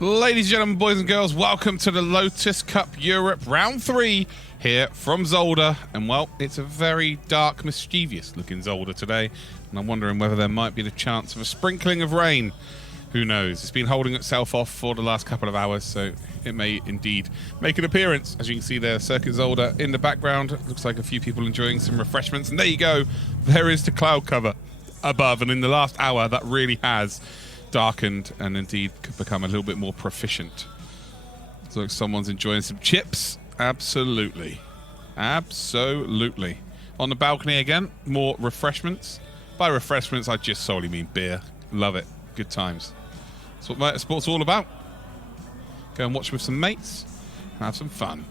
Ladies and gentlemen, boys and girls, welcome to the Lotus Cup Europe Round 3 here from Zolder. And, well, it's a very dark, mischievous-looking Zolder today. And I'm wondering whether there might be the chance of a sprinkling of rain. Who knows? It's been holding itself off for the last couple of hours, so it may indeed make an appearance. As you can see there, Circuit Zolder in the background. Looks like a few people enjoying some refreshments. And there you go. There is the cloud cover above. And in the last hour, that really has darkened and indeed could become a little bit more proficient. So like someone's enjoying some chips. Absolutely. Absolutely. On the balcony again, more refreshments. By refreshments, I just solely mean beer. Love it. Good times. That's what motorsport's all about. Go and watch with some mates. Have some fun.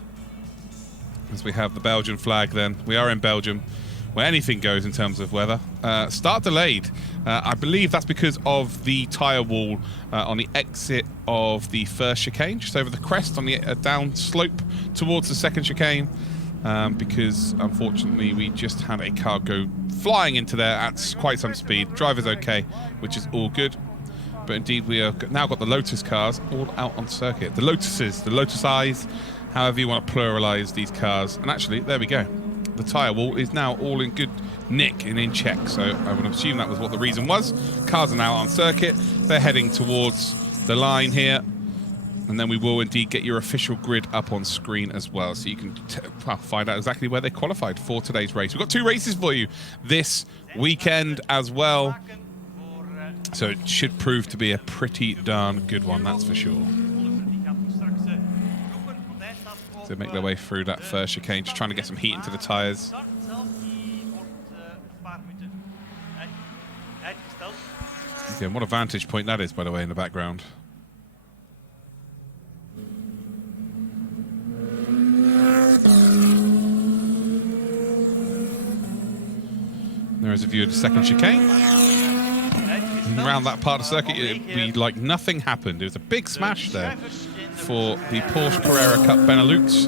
As we have the Belgian flag then. We are in Belgium, where anything goes in terms of weather. Start delayed. I believe that's because of the tyre wall on the exit of the first chicane, just over the crest on the down slope towards the second chicane, because unfortunately we just had a car go flying into there at quite some speed. Driver's okay, which is all good. But indeed we have now got the Lotus cars all out on circuit. The Lotuses, the Lotus Eyes, however you want to pluralise these cars. And actually, there we go. The tyre wall is now all in good nick and in check, so I would assume that was what the reason was. Cars are now on circuit. They're heading towards the line here, and then we will indeed get your official grid up on screen as well, so you can find out exactly where they qualified for today's race. We've got 2 races for you this weekend as well, so it should prove to be a pretty darn good one, that's for sure. They make their way through that first chicane, just trying to get some heat into the tyres. Again, what a vantage point that is, by the way, in the background. There is a view of the second chicane. And around that part of the circuit, it'd be like nothing happened. There was a big smash there for the Porsche Carrera Cup Benelux.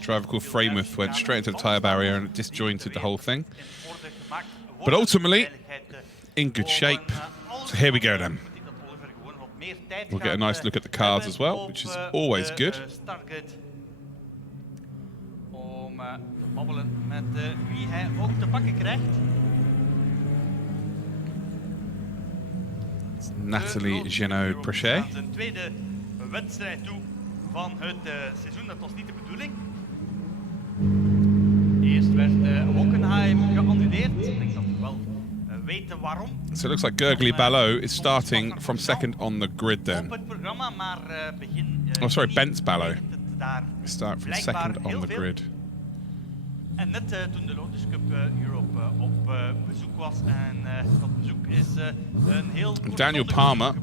Driver called Freymuth went straight into the tyre barrier and disjointed the whole thing. But ultimately, in good shape. So here we go then. We'll get a nice look at the cars as well, which is always good. It's Nathalie Genot-Prechet. Van het seizoen, dat was niet de bedoeling. Eerst werd Hockenheim geannuleerd. Ik denk dat we wel weten waarom. So it looks like Gurgly Ballot is starting from second on the grid then. Op het programma, maar begin. Oh, sorry, Bence Ballot. Start from second on the grid. En net toen de Lotus Cup Europe op bezoek was en dat bezoek is een heel Daniel Palmer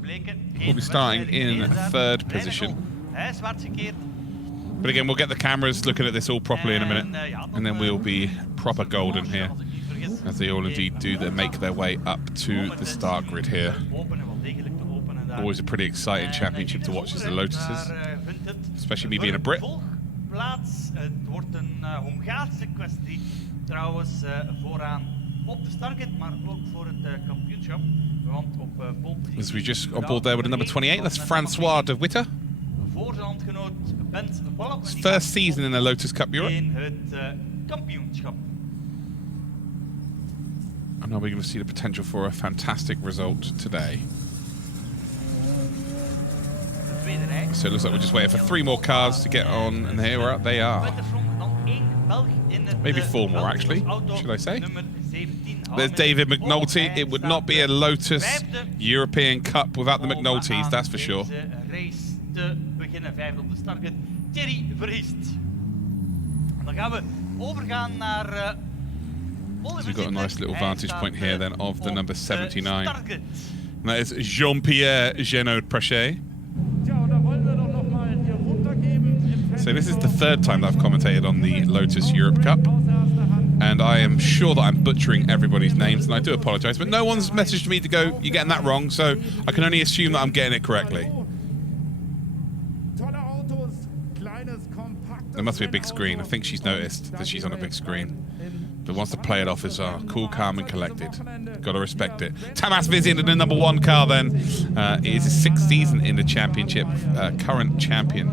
will be starting in third position. But again, we'll get the cameras looking at this all properly in a minute, and then we'll be proper golden here, as they all indeed do. They make their way up to the start grid here. Always a pretty exciting championship to watch as the Lotuses, especially me being a Brit. Het wordt een Hongaarse kwestie trouwens vooraan op de startgrid, maar ook voor het kampioenschap. Want op pole position. As we just on board there with the number 28, that's Francois de Witter. Voor zijn landgenoot Bence Ballot. First season in the Lotus Cup Europe. In het kampioenschap. And are we going to see the potential for a fantastic result today? So it looks like we're just waiting for 3 more cars to get on, and here they are. Maybe 4 more, actually, should I say? There's David McNulty. It would not be a Lotus European Cup without the McNultys, that's for sure. So we've got a nice little vantage point here then of the number 79. And that is Jean-Pierre Génaud-Prachet. So this is the 3rd time that I've commentated on the Lotus Europe Cup. And I am sure that I'm butchering everybody's names, and I do apologise, but no one's messaged me to go, you're getting that wrong, so I can only assume that I'm getting it correctly. There must be a big screen. I think she's noticed that she's on a big screen, but wants to play it off as cool, calm and collected. Got to respect it. Tamas Vizian in the number 1 car then. It is his 6th season in the championship, current champion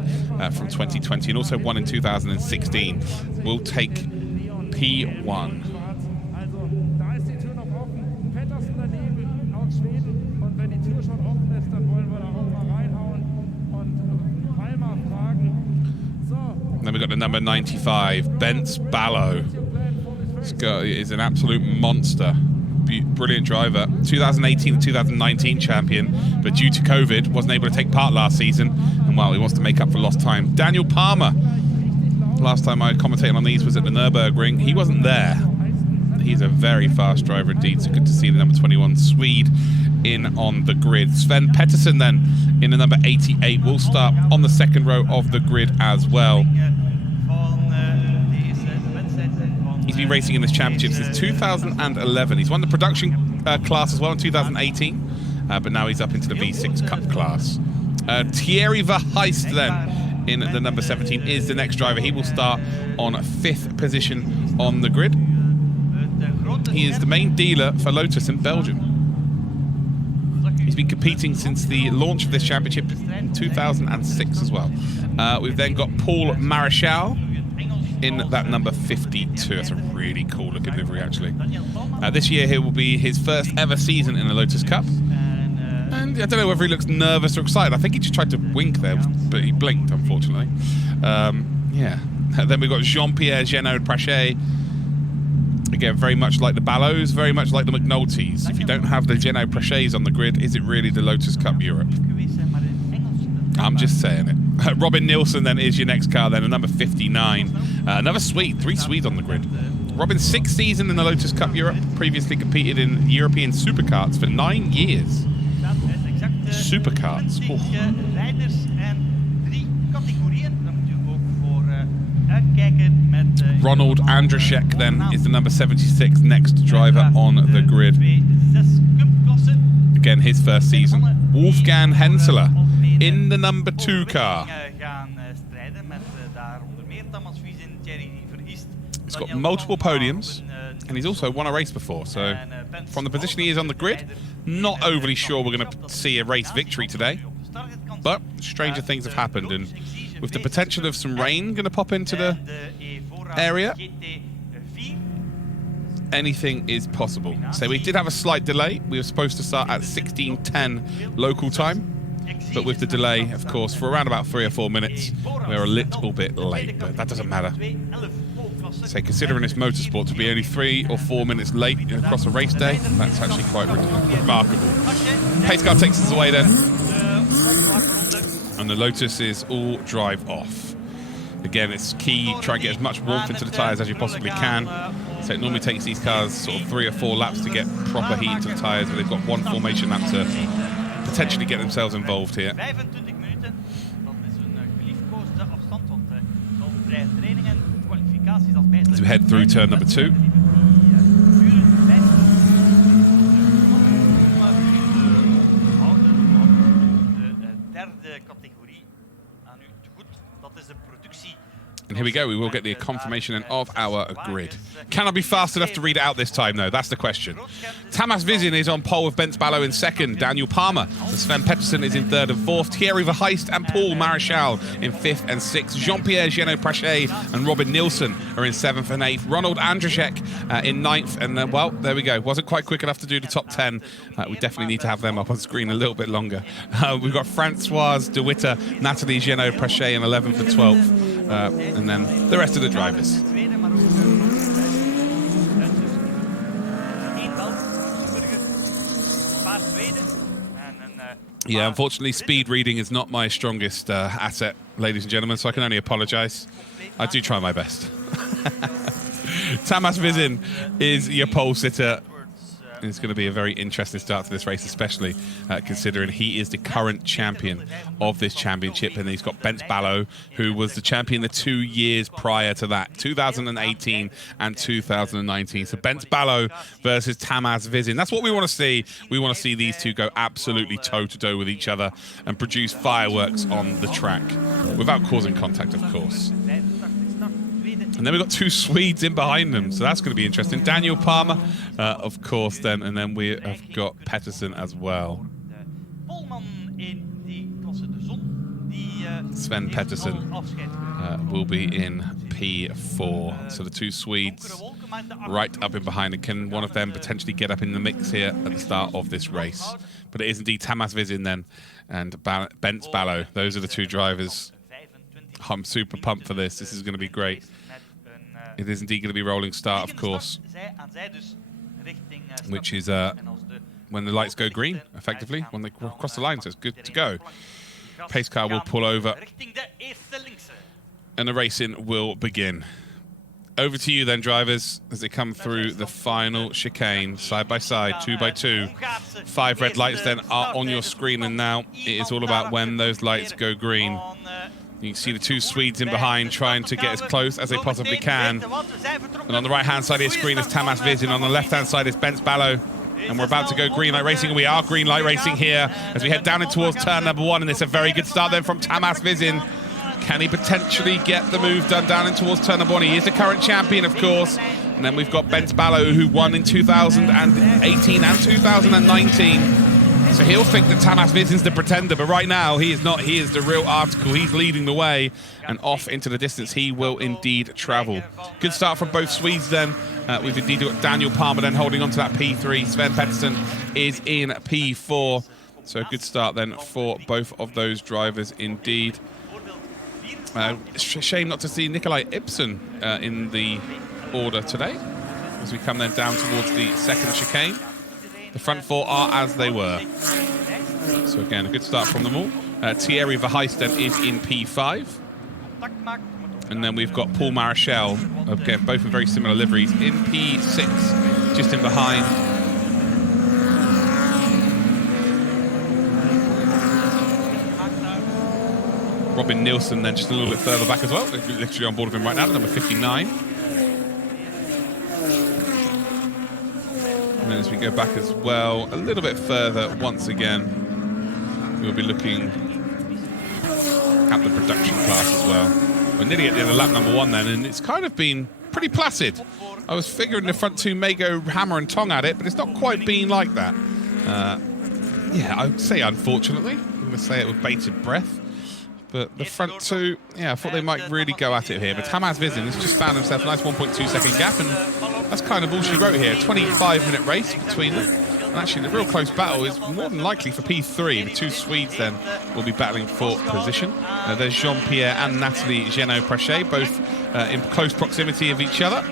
from 2020, and also won in 2016. Will take P1. Then we've got the number 95, Bence Ballo. This guy is an absolute monster. Brilliant driver. 2018 and 2019 champion, but due to COVID, wasn't able to take part last season. And well, he wants to make up for lost time. Daniel Palmer. Last time I commentated on these was at the Nürburgring. He wasn't there. He's a very fast driver indeed, so good to see the number 21 Swede in on the grid. Sven Pettersson then in the number 88 will start on the 2nd row of the grid as well. He's been racing in this championship since 2011. He's won the production class as well in 2018, but now he's up into the V6 Cup class. Thierry Verheist then in the number 17 is the next driver. He will start on 5th position on the grid. He is the main dealer for Lotus in Belgium. He's been competing since the launch of this championship in 2006 as well. We've then got Paul Marichal in that number 52. That's a really cool looking livery, actually. This year he will be his 1st ever season in the Lotus Cup. And I don't know whether he looks nervous or excited. I think he just tried to wink there, but he blinked, unfortunately. Yeah. Then we've got Jean-Pierre Génaud-Prachet. Again, very much like the Ballos, very much like the McNultys. If you don't have the Génaud-Prachets on the grid, is it really the Lotus Cup Europe? I'm just saying it. Robin Nielsen then is your next car then, a number 59. Another Swede, 3 Swedes on the grid. Robin's 6th season in the Lotus Cup Europe, previously competed in European Superkarts for 9 years. Superkarts. Ronald Andrashek then is the number 76 next driver on the grid. Again, his 1st season. Wolfgang Henseler in the number 2 car. He's got multiple podiums, and he's also won a race before. So from the position he is on the grid, not overly sure we're going to see a race victory today. But stranger things have happened, and with the potential of some rain going to pop into the area, anything is possible. So we did have a slight delay. We were supposed to start at 16:10 local time, but with the delay, of course, for around about 3 or 4 minutes, we're a little bit late, but that doesn't matter. So considering it's motorsport, to be only 3 or 4 minutes late across a race day, that's actually quite remarkable. Pace car takes us away then, and the Lotus is all drive off. Again, it's key, try and get as much warmth into the tyres as you possibly can. So it normally takes these cars sort of 3 or 4 laps to get proper heat into the tyres, but they've got 1 formation lap to potentially get themselves involved here. As we head through turn number 2. And here we go. We will get the confirmation then of our grid. Can I be fast enough to read it out this time, though? That's the question. Tamas Vizin is on pole with Bence Ballo in second. Daniel Palmer. Sven Pettersson is in third and fourth. Thierry Verheist and Paul Marichal in fifth and sixth. Jean-Pierre Genot-Prachet and Robin Nielsen are in seventh and eighth. Ronald Andrzejczyk in ninth. And, well, there we go. Wasn't quite quick enough to do the top 10. We definitely need to have them up on screen a little bit longer. We've got Francoise de Witter, Nathalie Genot-Prachet in 11th and 12th. And then the rest of the drivers. Yeah, unfortunately, speed reading is not my strongest asset, ladies and gentlemen, so I can only apologise. I do try my best. Tamas Vizin is your pole sitter. It's going to be a very interesting start to this race, especially considering he is the current champion of this championship. And he's got Bence Ballo, who was the champion the 2 years prior to that, 2018 and 2019. So Bence Ballo versus Tamas Vizin. That's what we want to see. We want to see these two go absolutely toe-to-toe with each other and produce fireworks on the track without causing contact, of course. And then we've got two Swedes in behind them, so that's going to be interesting. Daniel Palmer, of course, then, and then we have got Pettersson as well. Sven Pettersson will be in P4. So the two Swedes right up in behind. And can one of them potentially get up in the mix here at the start of this race? But it is indeed Tamas Vizin then and Bence Ballo. Those are the two drivers. I'm super pumped for this. This is going to be great. It is indeed going to be rolling start, of course, which is when the lights go green, effectively, when they cross the line, so it's good to go. Pace car will pull over, and the racing will begin. Over to you then, drivers, as they come through the final chicane, side by side, 2 by 2. 5 red lights then are on your screen, and now it is all about when those lights go green. You can see the two Swedes in behind trying to get as close as they possibly can. And on the right-hand side of your screen is Tamas Vizin. On the left-hand side is Bence Ballo. And we're about to go green light racing. And we are green light racing here as we head down in towards turn number 1. And it's a very good start then from Tamas Vizin. Can he potentially get the move done down in towards turn number 1? He is the current champion, of course. And then we've got Bence Ballo, who won in 2018 and 2019. So he'll think that Tamas Vizin's the pretender, but right now he is not. He is the real article. He's leading the way, and off into the distance he will indeed travel. Good start from both Swedes then. We've indeed got Daniel Palmer then holding on to that P3. Sven Pettersson is in P4. So a good start then for both of those drivers indeed. It's a shame not to see Nikolai Ibsen in the order today, as we come then down towards the second chicane. The front four are as they were. So again, a good start from them all. Thierry Verheist then is in P5. And then we've got Paul Marichal, again, both in very similar liveries, in P6, just in behind. Robin Nielsen then just a little bit further back as well. Literally on board with him right now, number 59. And then as we go back as well, a little bit further once again, we'll be looking at the production class as well. We're nearly at the end of lap number 1 then, and it's kind of been pretty placid. I was figuring the front two may go hammer and tong at it, but it's not quite been like that. Yeah, I would say unfortunately. I'm going to say it with bated breath. But the front two, yeah, I thought they might really go at it here. But Tamas Vizin has just found himself a nice 1.2 second gap, and that's kind of all she wrote here. 25-minute race between them. And actually, the real close battle is more than likely for P3. The two Swedes then will be battling for position. There's Jean-Pierre and Nathalie Genot-Prachet, both in close proximity of each other.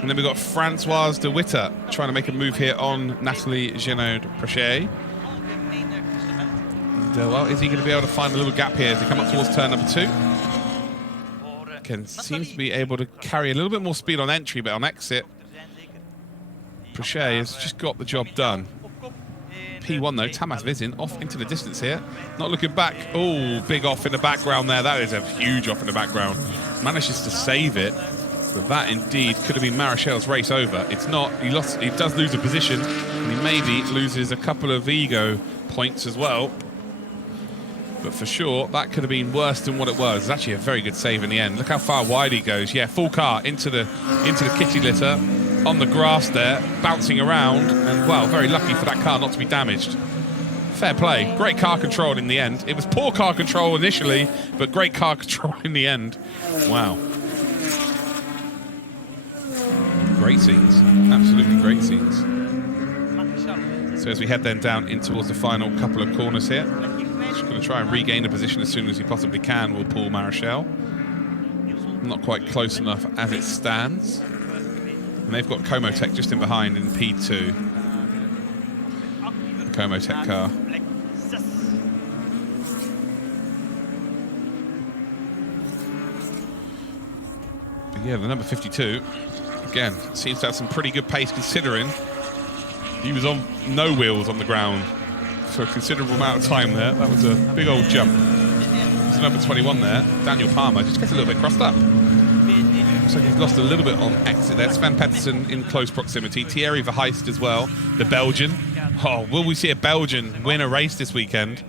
And then we've got Francoise de Witter trying to make a move here on Nathalie Genot-Prachet. Well, is he going to be able to find a little gap here as they come up towards turn number 2? Ken seems to be able to carry a little bit more speed on entry, but on exit, Prachet has just got the job done. P1 though, Tamas Vizin off into the distance here. Not looking back. Oh, big off in the background there. That is a huge off in the background. Manages to save it. But that indeed could have been Marichal's race over. It's not. He does lose a position, and he maybe loses a couple of ego points as well. But for sure, that could have been worse than what it was. It's actually a very good save in the end. Look how far wide he goes. Yeah, full car into the kitty litter, on the grass there, bouncing around, and well, very lucky for that car not to be damaged. Fair play. Great car control in the end. It was poor car control initially, but great car control in the end. Wow. Great scenes. Absolutely great scenes. So as we head then down in towards the final couple of corners here, just going to try and regain a position as soon as he possibly can with Paul Marichal. Not quite close enough as it stands. And they've got Comotech just in behind in P2. Comotech car. But yeah, the number 52, again, seems to have some pretty good pace considering he was on no wheels on the ground for a considerable amount of time there. That was a big old jump. There's number 21 there, Daniel Palmer, just gets a little bit crossed up. Looks like he's lost a little bit on exit there. Sven Pettersson in close proximity. Thierry Verheist as well, the Belgian. Oh, will we see a Belgian win a race this weekend?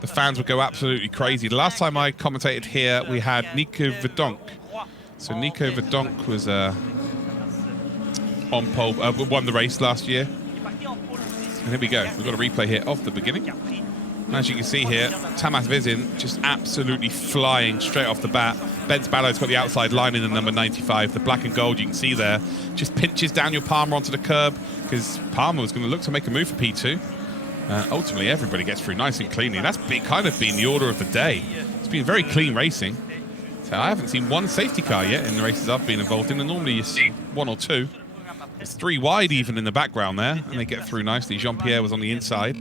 The fans would go absolutely crazy. The last time I commentated here, we had Nico Verdonk. So Nico Verdonk was on pole, won the race last year. And here we go. We've got a replay here of the beginning. And as you can see here, Tamas Vizin just absolutely flying straight off the bat. Benz Ballow's got the outside line in the number 95. The black and gold you can see there just pinches Daniel Palmer onto the curb because Palmer was going to look to make a move for P2. Ultimately, everybody gets through nice and cleanly. That's kind of been the order of the day. It's been very clean racing. So I haven't seen one safety car yet in the races I've been involved in, and normally you see one or two. It's three wide even in the background there, and they get through nicely. Jean-Pierre was on the inside.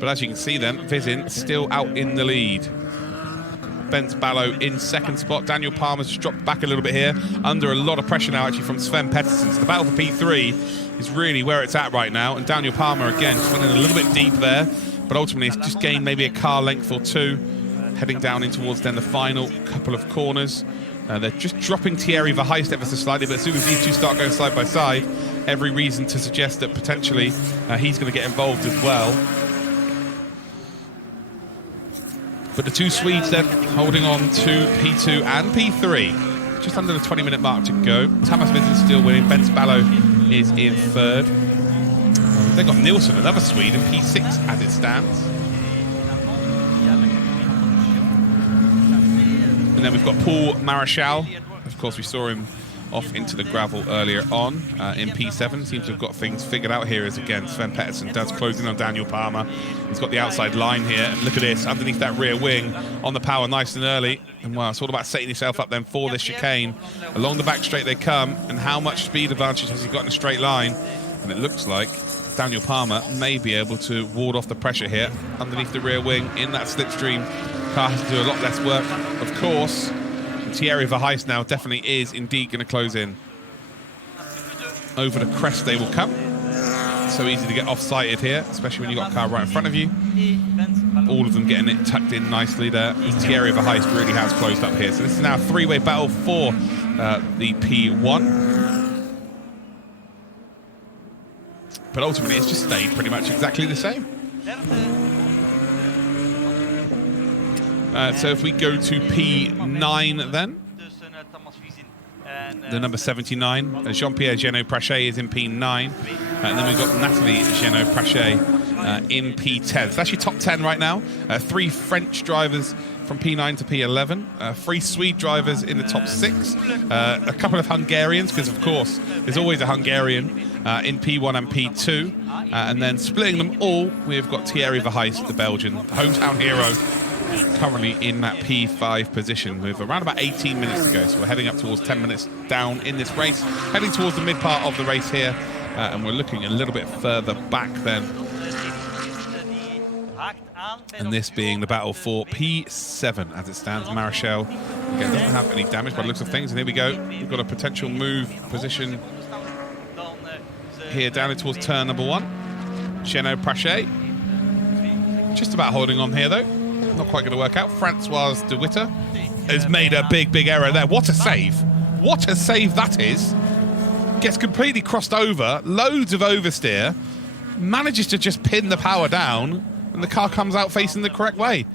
But as you can see then, Vizin still out in the lead. Benz Ballow in second spot. Daniel Palmer's just dropped back a little bit here, under a lot of pressure now actually from Sven Pettersson. So the battle for P3 is really where it's at right now. And Daniel Palmer again just went in a little bit deep there, but ultimately it's just gained maybe a car length or two, heading down in towards then the final couple of corners. They're just dropping Thierry Verheist ever so slightly, but as soon as these two start going side by side, every reason to suggest that potentially he's going to get involved as well. But the two Swedes then holding on to P2 and P3. Just under the 20-minute mark to go. Tamas Vizin still winning. Benz Ballow is in third. They've got Nilsson, another Swede, in P6 as it stands. And then we've got Paul Marichal. Of course, we saw him off into the gravel earlier on in P7. Seems to have got things figured out here as again Sven Pettersson does close in on Daniel Palmer. He's got the outside line here, and look at this, underneath that rear wing on the power nice and early. And well, it's all about setting yourself up then for this chicane. Along the back straight they come, and how much speed advantage has he got in a straight line? And it looks like Daniel Palmer may be able to ward off the pressure here underneath the rear wing in that slipstream. Car has to do a lot less work, of course. Thierry Verheist now definitely is indeed going to close in. Over the crest they will come. So easy to get off-sighted here, especially when you've got a car right in front of you. All of them getting it tucked in nicely there. Thierry Verheist really has closed up here. So this is now a three-way battle for the P1. But ultimately it's just stayed pretty much exactly the same. So if we go to P9 then, the number 79, Jean-Pierre Genot-Prachet is in P9, and then we've got Nathalie Genot-Prachet in P10. It's actually top 10 right now. Three French drivers from P9 to P11, three Swede drivers in the top 6, a couple of Hungarians, because of course there's always a Hungarian in P1 and P2, and then splitting them all, we've got Thierry Verheist, the Belgian, the hometown hero, currently in that P5 position with around about 18 minutes to go. So we're heading up towards 10 minutes down in this race, heading towards the mid part of the race here, and we're looking a little bit further back then. And this being the battle for P7 as it stands. Marichal again doesn't have any damage by the looks of things, and here we go. We've got a potential move position here down towards turn number 1. Genot-Prachet just about holding on here though. Not quite going to work out. Francois de Witter has made a big error there. What a save. What a save that is. Gets completely crossed over. Loads of oversteer. Manages to just pin the power down. and the car comes out facing the correct way.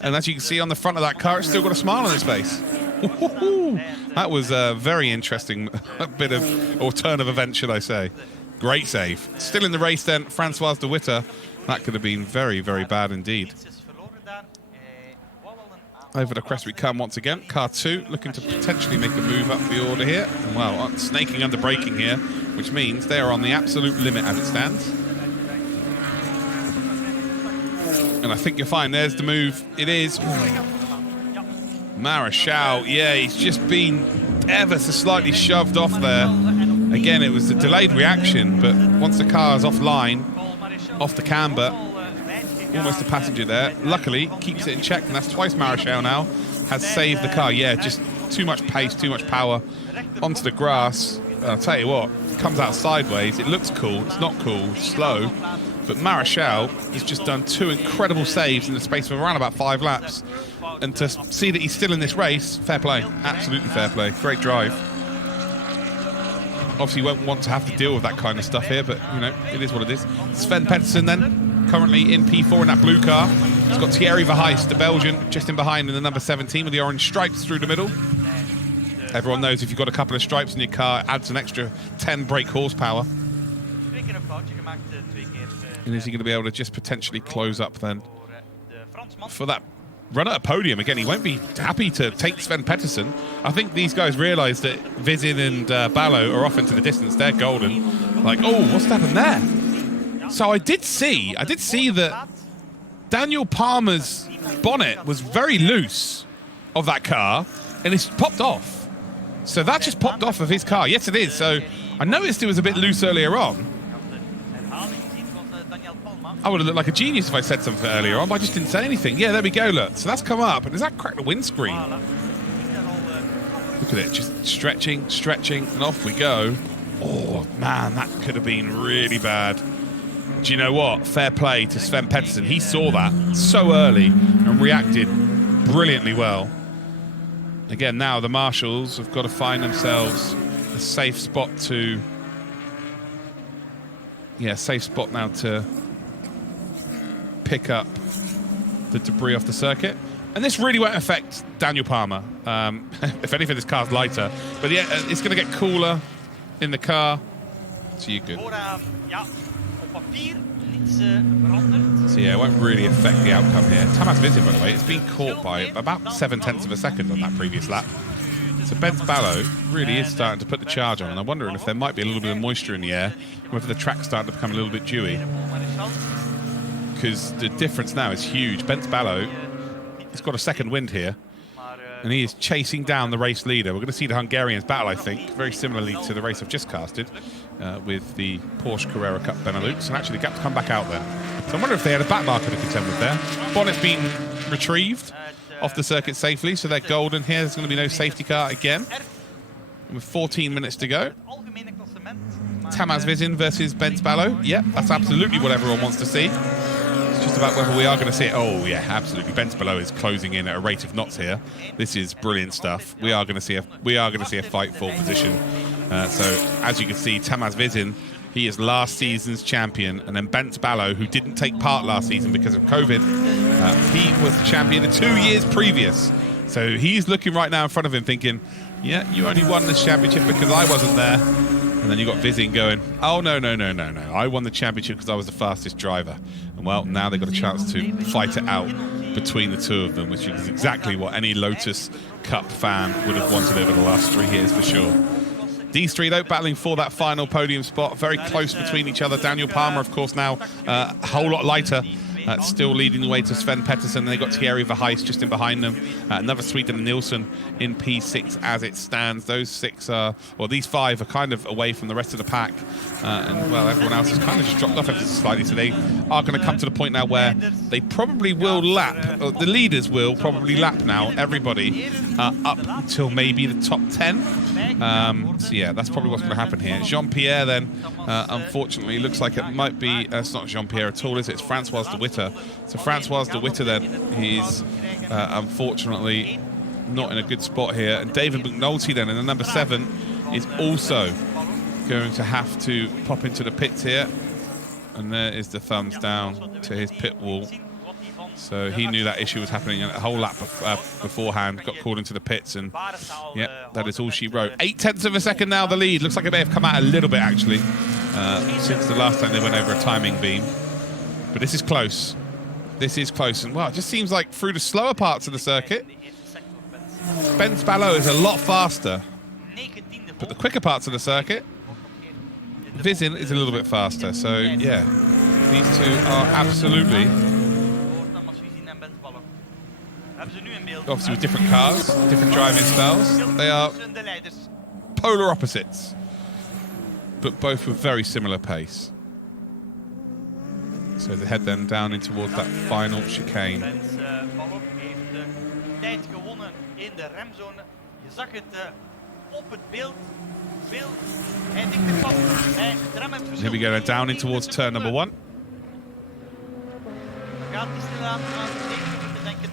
And as you can see on the front of that car, it's still got a smile on its face. That was a very interesting bit of, or turn of events, should I say. Great save. Still in the race then, Francois de Witter. That could have been very, very bad indeed. Over the crest we come once again. Car 2 looking to potentially make a move up the order here. And well, snaking under braking here, which means they are on the absolute limit as it stands. And I think you're fine. There's the move. It is. Marechal, yeah, he's just been ever so slightly shoved off there. Again, it was a delayed reaction, but once the car's offline, off the camber, almost a passenger there. Luckily, keeps it in check, and that's twice Marechal now has saved the car. Yeah, just too much pace, too much power onto the grass. I'll tell you what, it comes out sideways. It looks cool. It's not cool. It's slow. But Marechal has just done 2 incredible saves in the space of around about 5 laps. And to see that he's still in this race, fair play. Absolutely fair play. Great drive. Obviously, you won't want to have to deal with that kind of stuff here, but, you know, it is what it is. Sven Pedersen then, currently in P4 in that blue car. He's got Thierry Verheijst, the Belgian, just in behind in the number 17 with the orange stripes through the middle. Everyone knows if you've got a couple of stripes in your car, it adds an extra 10 brake horsepower. And is he going to be able to just potentially close up then for that run at a podium? Again, he won't be happy to take Sven Pedersen. I think these guys realise that Vizin and Ballo are off into the distance. They're golden. Like, oh, what's happened there? So I did see that Daniel Palmer's bonnet was very loose of that car, and it's popped off. So that just popped off of his car. Yes, it is. So I noticed it was a bit loose earlier on. I would have looked like a genius if I said something earlier on, but I just didn't say anything. Yeah, there we go, look. So that's come up, and does that crack the windscreen? Look at it, just stretching, and off we go. Oh, man, that could have been really bad. Do you know what? Fair play to Sven Pedersen. He saw that so early and reacted brilliantly well. Again, now the marshals have got to find themselves a safe spot to... Yeah, safe spot now to pick up the debris off the circuit. And this really won't affect Daniel Palmer. If anything, this car's lighter. But yeah, it's going to get cooler in the car. So you're good. So yeah, it won't really affect the outcome here. Thomas Vizin, by the way, it's been caught by about 0.7 of a second on that previous lap. So Benz Ballo really is starting to put the charge on, and I'm wondering if there might be a little bit of moisture in the air, whether the track's starting to become a little bit dewy. Because the difference now is huge. Benz Ballo has got a second wind here, and he is chasing down the race leader. We're going to see the Hungarians battle, I think, very similarly to the race I've just casted with the Porsche Carrera Cup Benelux, and actually the gap's come back out there. So I wonder if they had a back marker to contend with there. Bonnet's been retrieved off the circuit safely, so they're golden here. There's going to be no safety car again. And with 14 minutes to go. Tamás Vizin versus Benz Ballo. Yeah, that's absolutely what everyone wants to see. It's just about whether we are going to see it. Oh, yeah, absolutely. Benz Ballo is closing in at a rate of knots here. This is brilliant stuff. We are going to see a fight for position. So, as you can see, Tamás Vizin, he is last season's champion, and then Benz Ballo, who didn't take part last season because of COVID, he was the champion 2 years previous. So he's looking right now in front of him thinking, yeah, you only won this championship because I wasn't there. And then you got Vizin going, oh, no. I won the championship because I was the fastest driver. And well, now they've got a chance to fight it out between the two of them, which is exactly what any Lotus Cup fan would have wanted over the last 3 years for sure. These three, though, battling for that final podium spot. Very close between each other. Daniel Palmer, of course, now a whole lot lighter. Still leading the way to Sven Pedersen. They got Thierry Verheijst just in behind them. Another Sweden and Nilsson in P6 as it stands. Those six are, well, these five are kind of away from the rest of the pack. And, well, everyone else has kind of just dropped off ever so slightly. So they are going to come to the point now where they probably will lap, or the leaders will probably lap now, everybody, up until maybe the top 10. So, yeah, that's probably what's going to happen here. Jean-Pierre, then, unfortunately, looks like it might be, it's not Jean-Pierre at all, is it? It's Francois de Witter. So Francois de Witter, then, he's unfortunately not in a good spot here. And David McNulty, then, in the number 7, is also going to have to pop into the pits here. And there is the thumbs down to his pit wall. So he knew that issue was happening a whole lap beforehand, got called into the pits, and yeah, that is all she wrote. 0.8 of a second now, the lead. Looks like it may have come out a little bit, actually, since the last time they went over a timing beam. But this is close. This is close. And, well, it just seems like through the slower parts of the circuit, Ben Spallo is a lot faster. But the quicker parts of the circuit, Vizin is a little bit faster. So, yeah, these two are absolutely... Obviously with different cars, different driving styles. They are polar opposites, but both with very similar pace. So they head then down in towards that final chicane. Here we go, down in towards turn number 1.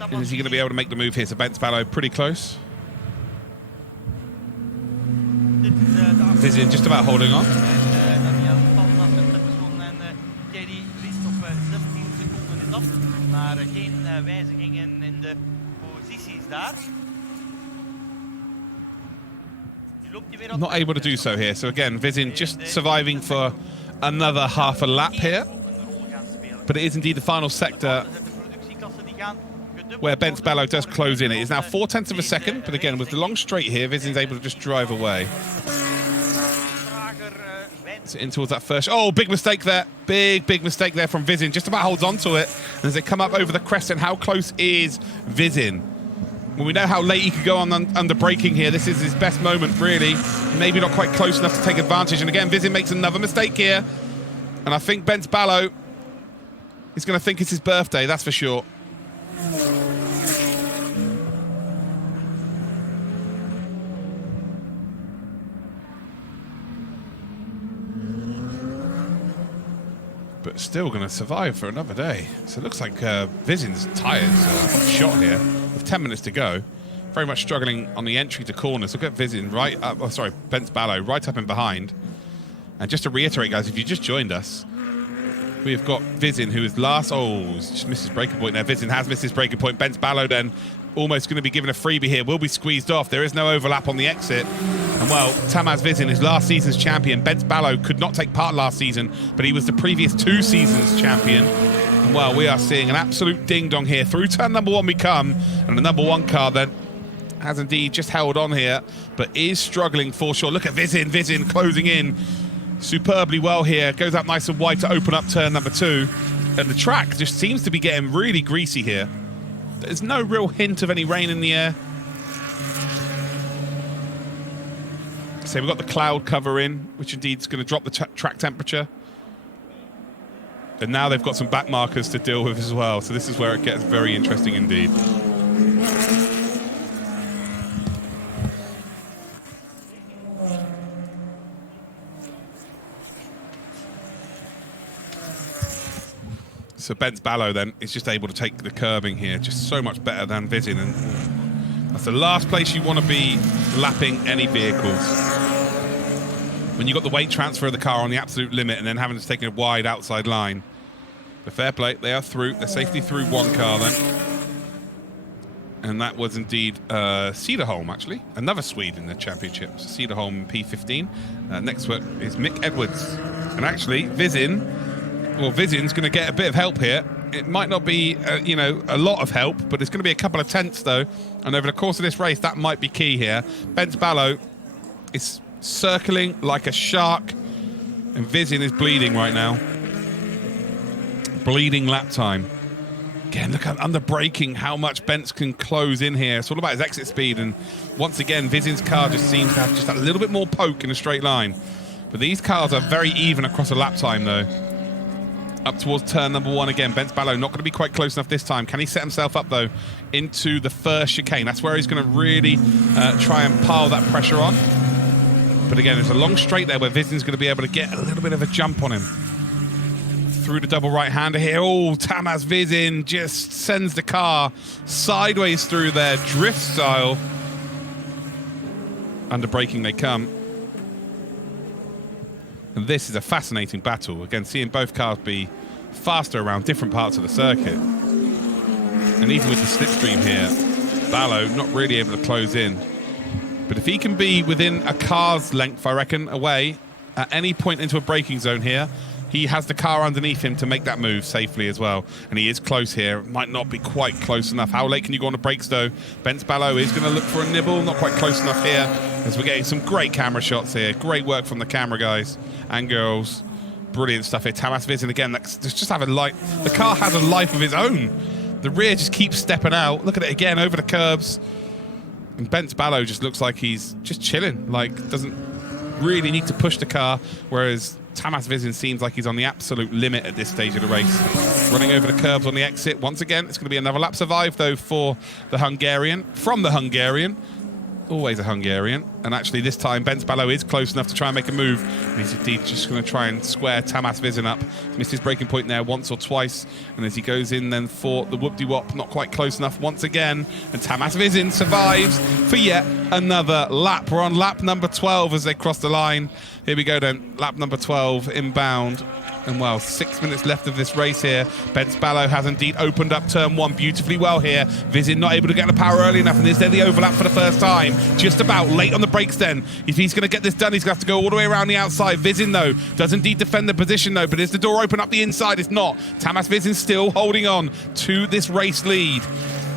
And is he going to be able to make the move here? So Ben Spallo pretty close. Vizin just about holding on. Not able to do so here. So again, Vizin just surviving for another half a lap here. But it is indeed the final sector where Ben Spallo does close in. It is now 0.4 of a second, but again, with the long straight here, Vizin's able to just drive away. So in towards that first... Oh, big mistake there. Big mistake there from Vizin. Just about holds on to it. And as they come up over the crest, and how close is Vizin? Well, we know how late he could go on under braking here. This is his best moment, really. Maybe not quite close enough to take advantage. And again, Vizin makes another mistake here. And I think Ben Spallo is going to think it's his birthday, that's for sure. But still going to survive for another day. So it looks like Vizin's tyres are shot here with 10 minutes to go. Very much struggling on the entry to corners. Look at Vizin right up, oh, sorry, Ben Spallo right up and behind. And just to reiterate, guys, if you just joined us, we've got Vizin, who is last. Oh, just missed his breaking point there. Vizin has missed his breaking point. Ben Spallo then almost going to be given a freebie here. Will be squeezed off. There is no overlap on the exit. And, well, Tamás Vizin is last season's champion. Ben Spallo could not take part last season, but he was the previous 2 seasons champion. And, well, we are seeing an absolute ding-dong here. Through turn number 1 we come. And the number 1 car then has indeed just held on here, but is struggling for sure. Look at Vizin. Vizin closing in superbly well here. Goes up nice and wide to open up turn number 2. And the track just seems to be getting really greasy here. There's no real hint of any rain in the air. So we've got the cloud cover in, which indeed is going to drop the track temperature. And now they've got some back markers to deal with as well. So this is where it gets very interesting indeed. So Ben Spallo then is just able to take the curbing here, just so much better than Vizin, and that's the last place you want to be lapping any vehicles. When you've got the weight transfer of the car on the absolute limit and then having to take a wide outside line. But fair play, they are through. They're safely through 1 car then. And that was indeed Cederholm, actually. Another Swede in the championship. So Cederholm P15. Next up is Mick Edwards. And actually, Vizin's going to get a bit of help here. It might not be, a lot of help, but it's going to be a couple of tenths, though. And over the course of this race, that might be key here. Ben Spallo is circling like a shark, and Vizin is bleeding right now. Bleeding lap time. Again, look at under braking how much Bentz can close in here. It's all about his exit speed, and once again, Vizin's car just seems to have just a little bit more poke in a straight line. But these cars are very even across a lap time, though. Up towards turn number 1 again. Ben Spallo not going to be quite close enough this time. Can he set himself up, though, into the first chicane? That's where he's going to really try and pile that pressure on. But again, there's a long straight there where Vizin's going to be able to get a little bit of a jump on him. Through the double right-hander here. Oh, Tamás Vizin just sends the car sideways through there, drift style. Under braking they come. And this is a fascinating battle. Again, seeing both cars be faster around different parts of the circuit. And even with the slipstream here, Ballo not really able to close in. But if he can be within a car's length, I reckon, away at any point into a braking zone here, he has the car underneath him to make that move safely as well. And he is close here. Might not be quite close enough. How late can you go on the brakes, though? Bence Ballo is going to look for a nibble. Not quite close enough here, as we're getting some great camera shots here. Great work from the camera guys and girls. Brilliant stuff here. Tamas Vizin again. Let's just have a light. The car has a life of its own. The rear just keeps stepping out. Look at it again over the curbs. And Bence Ballo just looks like he's just chilling. Like, doesn't really need to push the car, whereas Tamas Vizin seems like he's on the absolute limit at this stage of the race. Running over the curbs on the exit. Once again, it's going to be another lap survive, though, for the Hungarian. From the Hungarian. Always a Hungarian. And actually, this time, Bence Ballo is close enough to try and make a move. And he's indeed just going to try and square Tamas Vizin up. He's missed his braking point there once or twice. And as he goes in then for the whoop-de-wop, not quite close enough once again. And Tamas Vizin survives for yet another lap. We're on lap number 12 as they cross the line. Here we go then, lap number 12 inbound. And well, 6 minutes left of this race here. Bence Ballo has indeed opened up turn one beautifully well here. Vizin not able to get the power early enough, and is there the overlap for the first time? Just about late on the brakes then. If he's going to get this done, he's going to have to go all the way around the outside. Vizin, though, does indeed defend the position, though, but is the door open up the inside? It's not. Tamas Vizin still holding on to this race lead.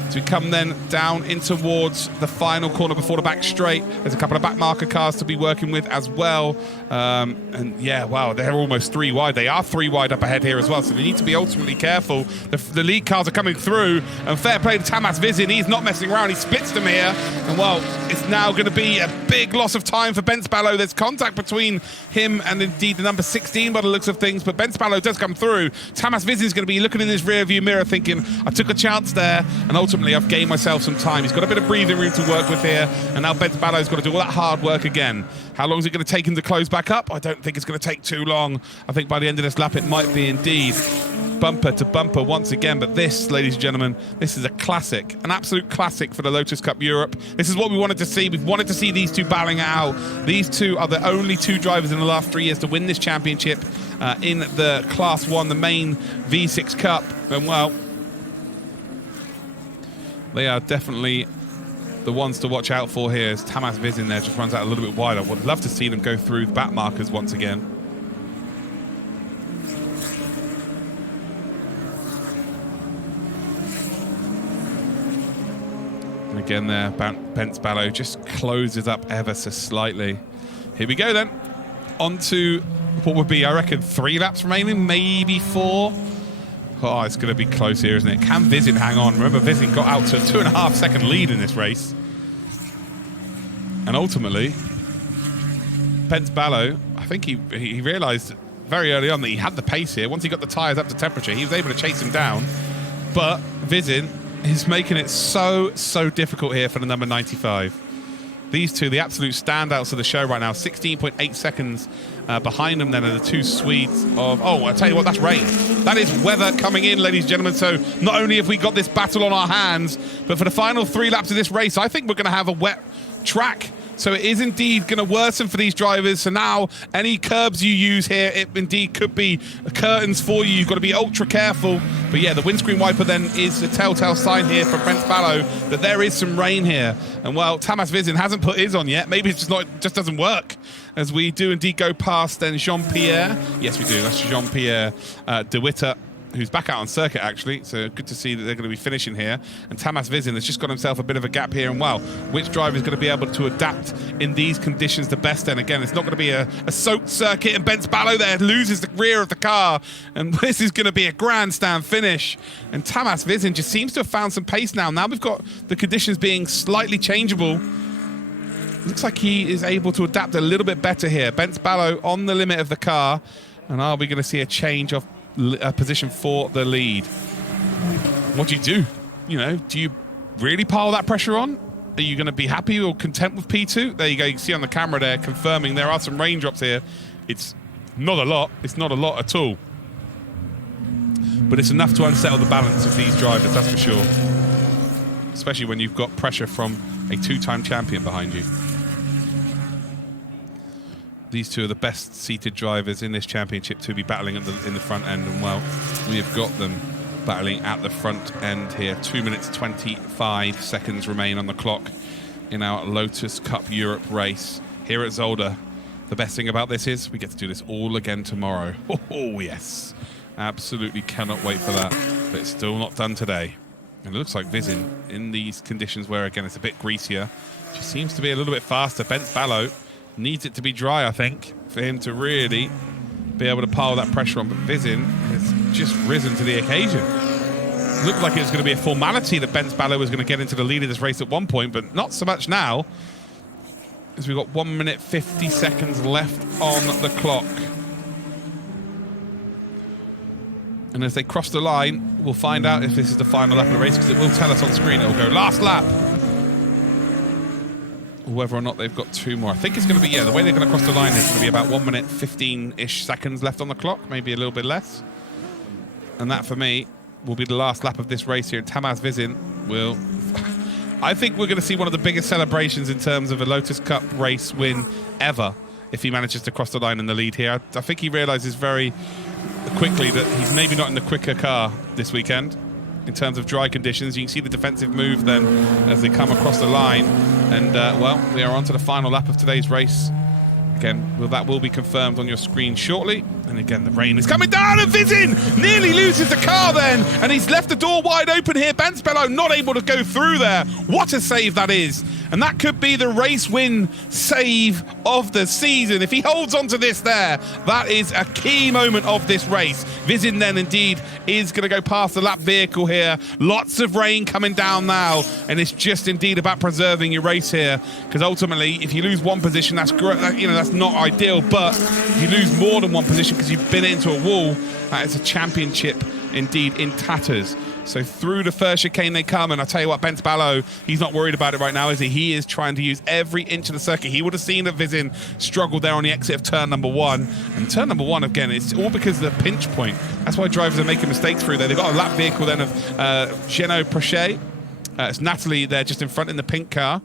As we come then down in towards the final corner before the back straight. There's a couple of back marker cars to be working with as well. And yeah, wow, they're almost 3 wide. They are 3 wide up ahead here as well, so they need to be ultimately careful. The lead cars are coming through, and fair play to Tamas Vizin. He's not messing around. He splits them here. And well, it's now going to be a big loss of time for Bence Ballo. There's contact between him and indeed the number 16 by the looks of things, but Bence Ballo does come through. Tamas Vizin is going to be looking in his rear view mirror thinking, I took a chance there, and ultimately I've gained myself some time. He's got a bit of breathing room to work with here, and now Bence Ballo's got to do all that hard work again. How long is it going to take him to close back up? I don't think it's going to take too long. I think by the end of this lap it might be indeed bumper to bumper once again. But this, ladies and gentlemen, this is a classic, an absolute classic for the Lotus Cup Europe. This is what we wanted to see. We've wanted to see these two battling it out. These two are the only two drivers in the last 3 years to win this championship in the Class 1, the main V6 Cup. And well, they are definitely the ones to watch out for here. As Tamas Vizin there just runs out a little bit wider. Would love to see them go through the back markers once again. And again there, Bence Ballo just closes up ever so slightly. Here we go then. On to what would be, I reckon, 3 laps remaining, maybe 4. Oh, it's going to be close here, isn't it? Can Vizin hang on? Remember, Vizin got out to a 2.5 second lead in this race. And ultimately, Bence Ballo, I think he realised very early on that he had the pace here. Once he got the tyres up to temperature, he was able to chase him down. But Vizin is making it so difficult here for the number 95. These two, the absolute standouts of the show right now, 16.8 seconds behind them then are the two Swedes of... Oh, I tell you what, that's rain. That is weather coming in, ladies and gentlemen. So not only have we got this battle on our hands, but for the final 3 laps of this race, I think we're going to have a wet track. So it is indeed going to worsen for these drivers. So now any curbs you use here, it indeed could be curtains for you. You've got to be ultra careful. But yeah, the windscreen wiper then is a telltale sign here for Bence Ballo that there is some rain here. And well, Tamas Vizin hasn't put his on yet. Maybe it's just doesn't work. As we do indeed go past then Jean-Pierre. Yes, we do. That's Jean-Pierre de Witter, who's back out on circuit, actually. So good to see that they're going to be finishing here. And Tamas Vizin has just got himself a bit of a gap here. And wow, which driver is going to be able to adapt in these conditions the best? And again, it's not going to be a soaked circuit. And Bence Ballo there loses the rear of the car. And this is going to be a grandstand finish. And Tamas Vizin just seems to have found some pace now. Now we've got the conditions being slightly changeable. Looks like he is able to adapt a little bit better here. Bence Ballo on the limit of the car. And are we going to see a change of position for the lead? What do you do? You know, do you really pile that pressure on? Are you going to be happy or content with P2? There you go. You can see on the camera there confirming there are some raindrops here. It's not a lot. It's not a lot at all. But it's enough to unsettle the balance of these drivers, that's for sure. Especially when you've got pressure from a 2-time champion behind you. These two are the best seated drivers in this championship to be battling in the front end, and well, we have got them battling at the front end here. 2 minutes 25 seconds remain on the clock in our Lotus Cup Europe race here at Zolder. The best thing about this is we get to do this all again tomorrow. Oh yes, absolutely cannot wait for that, but it's still not done today. And it looks like Vizin, in these conditions where again it's a bit greasier, just seems to be a little bit faster. Bence Ballo needs it to be dry, I think, for him to really be able to pile that pressure on. But Vizin has just risen to the occasion. It looked like it was going to be a formality that Bence Ballo was going to get into the lead of this race at one point, but not so much now, as we've got 1 minute 50 seconds left on the clock. And as they cross the line, we'll find out if this is the final lap of the race, because it will tell us on screen. It will go last lap. Whether or not they've got two more. I think it's going to be, yeah, the way they're going to cross the line is going to be about 1 minute 15-ish seconds left on the clock, maybe a little bit less. And that, for me, will be the last lap of this race here. Tamás Vizin will... I think we're going to see one of the biggest celebrations in terms of a Lotus Cup race win ever if he manages to cross the line in the lead here. I think he realises very quickly that he's maybe not in the quicker car this weekend in terms of dry conditions. You can see the defensive move then as they come across the line. And, well, we are on to the final lap of today's race. Again, that will be confirmed on your screen shortly. And again, the rain is coming down, and Vizin nearly loses the car then. And he's left the door wide open here. Bence Ballo not able to go through there. What a save that is. And that could be the race win save of the season. If he holds on to this there, that is a key moment of this race. Vizin then indeed is going to go past the lap vehicle here. Lots of rain coming down now, and it's just indeed about preserving your race here, because ultimately if you lose one position, that's great, you know, that's not ideal, but if you lose more than one position because you've been into a wall, that is a championship indeed in tatters. So through the first chicane they come, and I tell you what, Bence Ballo, he's not worried about it right now, is he? He is trying to use every inch of the circuit. He would have seen that Vizin struggled there on the exit of turn number one. And turn number one, again, it's all because of the pinch point. That's why drivers are making mistakes through there. They've got a lap vehicle then of Geno Prochet. It's Natalie there just in front in the pink car.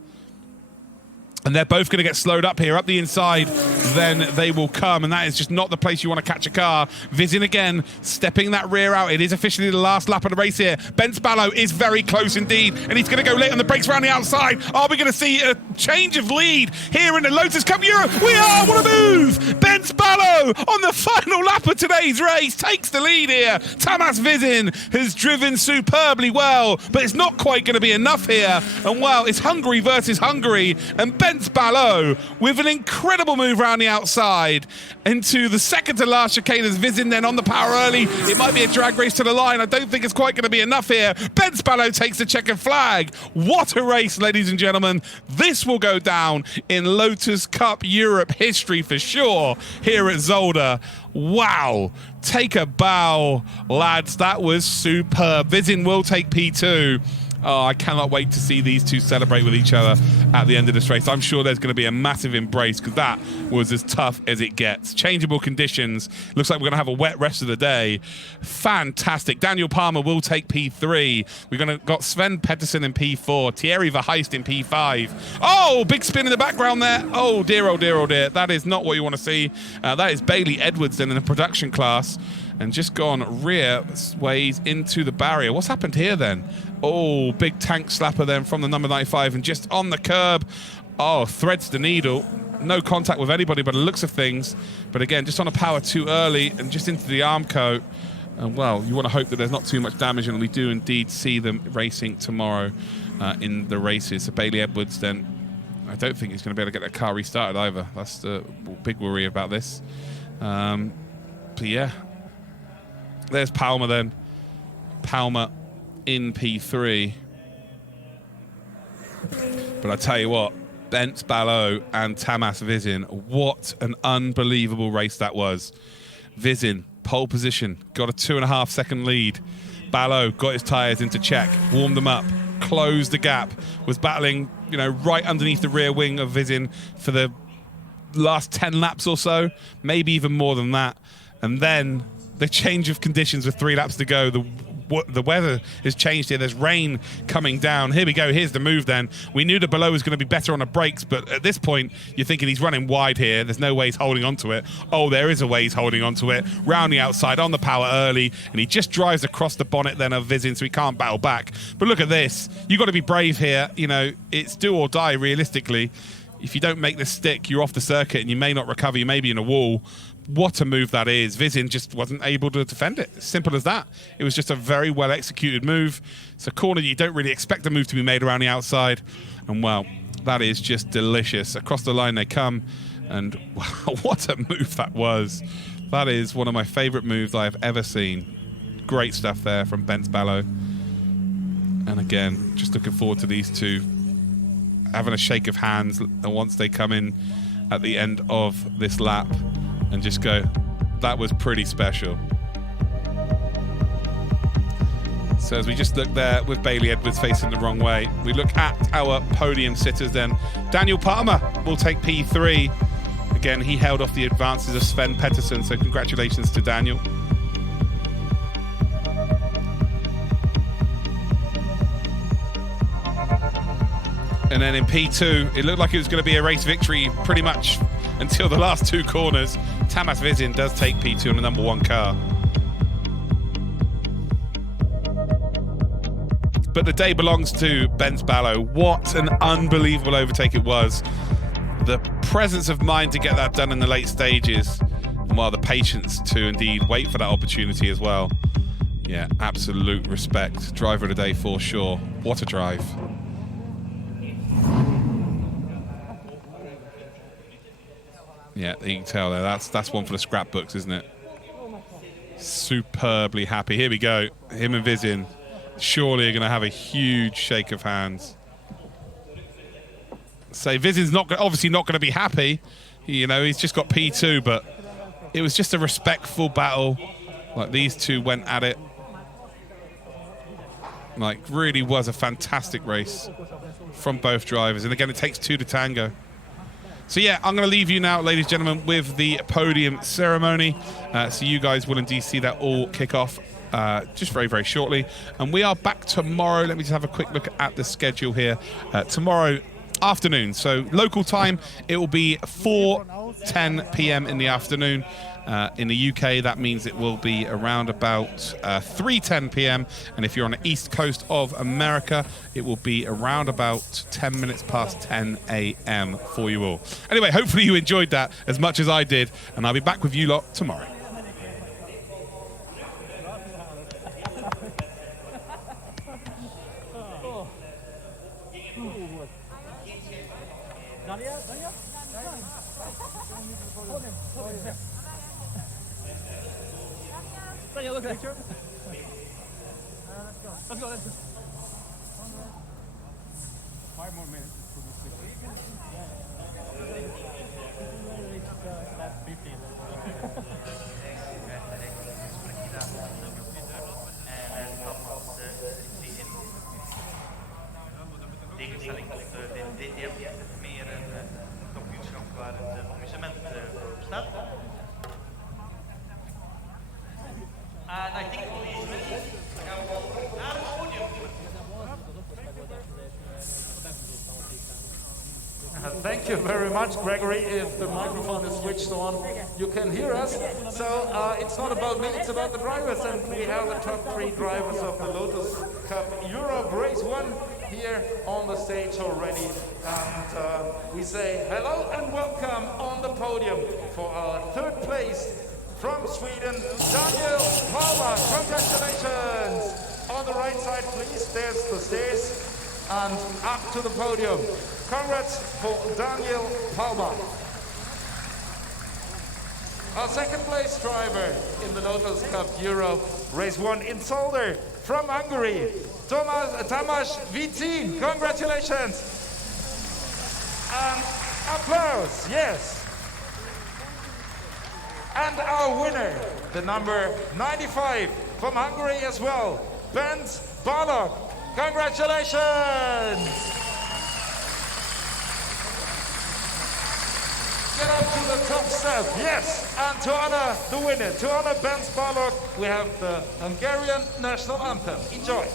And they're both going to get slowed up here. Up the inside, then they will come. And that is just not the place you want to catch a car. Vizin again, stepping that rear out. It is officially the last lap of the race here. Bence Ballo is very close indeed. And he's going to go late on the brakes around the outside. Are we going to see a change of lead here in the Lotus Cup Europe? We are! What a move! Bence Ballo on the final lap of today's race takes the lead here. Tamás Vizin has driven superbly well, but it's not quite going to be enough here. And well, it's Hungary versus Hungary. And Bence Ballo with an incredible move around the outside into the second to last chicane as Vizin then on the power early. It might be a drag race to the line. I don't think it's quite going to be enough here. Bence Ballo takes the checkered flag. What a race, ladies and gentlemen. This will go down in Lotus Cup Europe history for sure here at Zolder. Wow. Take a bow, lads. That was superb. Vizin will take P2. Oh, I cannot wait to see these two celebrate with each other at the end of this race. I'm sure there's going to be a massive embrace, because that was as tough as it gets. Changeable conditions. Looks like we're going to have a wet rest of the day. Fantastic. Daniel Palmer will take P3. We're got Sven Pettersson in P4. Thierry Verheist in P5. Oh, big spin in the background there. Oh, dear, oh, dear, oh, dear. That is not what you want to see. That is Bailey Edwards then in the production class. And just gone rear ways into the barrier. What's happened here then? Oh, big tank slapper then from the number 95 and just on the curb. Oh, threads the needle. No contact with anybody by the looks of things. But again, just on a power too early and just into the arm coat. And well, you want to hope that there's not too much damage, and we do indeed see them racing tomorrow in the races. So Bailey Edwards then, I don't think he's going to be able to get that car restarted either. That's the big worry about this. But yeah. There's Palmer then. Palmer in P3. But I tell you what, Bence Ballo and Tamás Vizin, what an unbelievable race that was. Vizin, pole position, got a 2.5 second lead. Ballo got his tyres into check, warmed them up, closed the gap, was battling, you know, right underneath the rear wing of Vizin for the last 10 laps or so, maybe even more than that. And then the change of conditions with 3 laps to go, the the weather has changed here. There's rain coming down. Here we go. Here's the move then. We knew the below was going to be better on the brakes, but at this point, you're thinking he's running wide here. There's no way he's holding onto it. Oh, there is a way he's holding onto it. Round the outside, on the power early, and he just drives across the bonnet then of Vizin, so he can't battle back. But look at this. You've got to be brave here. You know, it's do or die realistically. If you don't make this stick, you're off the circuit and you may not recover. You may be in a wall. What a move that is. Vizin just wasn't able to defend it. Simple as that. It was just a very well executed move. It's a corner you don't really expect the move to be made around the outside. And well, that is just delicious. Across the line they come. And wow, what a move that was. That is one of my favorite moves I have ever seen. Great stuff there from Bence Ballo. And again, just looking forward to these two having a shake of hands once they come in at the end of this lap and just go, that was pretty special. So as we just look there with Bailey Edwards facing the wrong way, we look at our podium sitters then. Daniel Palmer will take P3. Again, he held off the advances of Sven Pettersson, so congratulations to Daniel. And then in P2, it looked like it was going to be a race victory pretty much until the last two corners. Tamas Vizin does take P2 on the number 1 car. But the day belongs to Bence Ballo. What an unbelievable overtake it was. The presence of mind to get that done in the late stages, and while the patience to indeed wait for that opportunity as well. Yeah, absolute respect. Driver of the day for sure. What a drive. Yeah, you can tell there. That's one for the scrapbooks, isn't it? Superbly happy. Here we go. Him and Vizin surely are going to have a huge shake of hands. So Vizin's obviously not going to be happy. You know, he's just got P2, but it was just a respectful battle. Like, these two went at it. Like, really was a fantastic race from both drivers. And again, it takes two to tango. So yeah, I'm going to leave you now, ladies and gentlemen, with the podium ceremony. So you guys will indeed see that all kick off just very, very shortly. And we are back tomorrow. Let me just have a quick look at the schedule here. Tomorrow afternoon, so local time, it will be 4:10 p.m. in the afternoon. In the UK, that means it will be around about 3:10 p.m. And if you're on the east coast of America, it will be around about 10 minutes past 10 a.m. for you all. Anyway, hopefully you enjoyed that as much as I did, and I'll be back with you lot tomorrow. Daniel, look at picture. Let's go. Let's go. 5 more minutes. Tegenstelling tot de DTM is het meer een kampioenschap waar het amusement op staat. And I think all these men naar het podium. Thank you very much, Gregory. If the microphone is switched on, you can hear us. So it's not about me, it's about the drivers. And we have the top 3 drivers of the Lotus Cup Europe Race 1 here on the stage already. And we say hello and welcome on the podium for our 3rd place from Sweden, Daniel Palmer. Congratulations. On the right side, please, there's the stairs. And up to the podium. Congrats for Daniel Palmer. Our 2nd place driver in the Lotus Cup Europe Race 1 in Zolder from Hungary, Tamas Vizin. Congratulations. And applause, yes. And our winner, the number 95 from Hungary as well, Bence Ballo. Congratulations. Get up to the top step, yes. And to honor the winner, to honor Ben Sparlock, we have the Hungarian national anthem. Enjoy.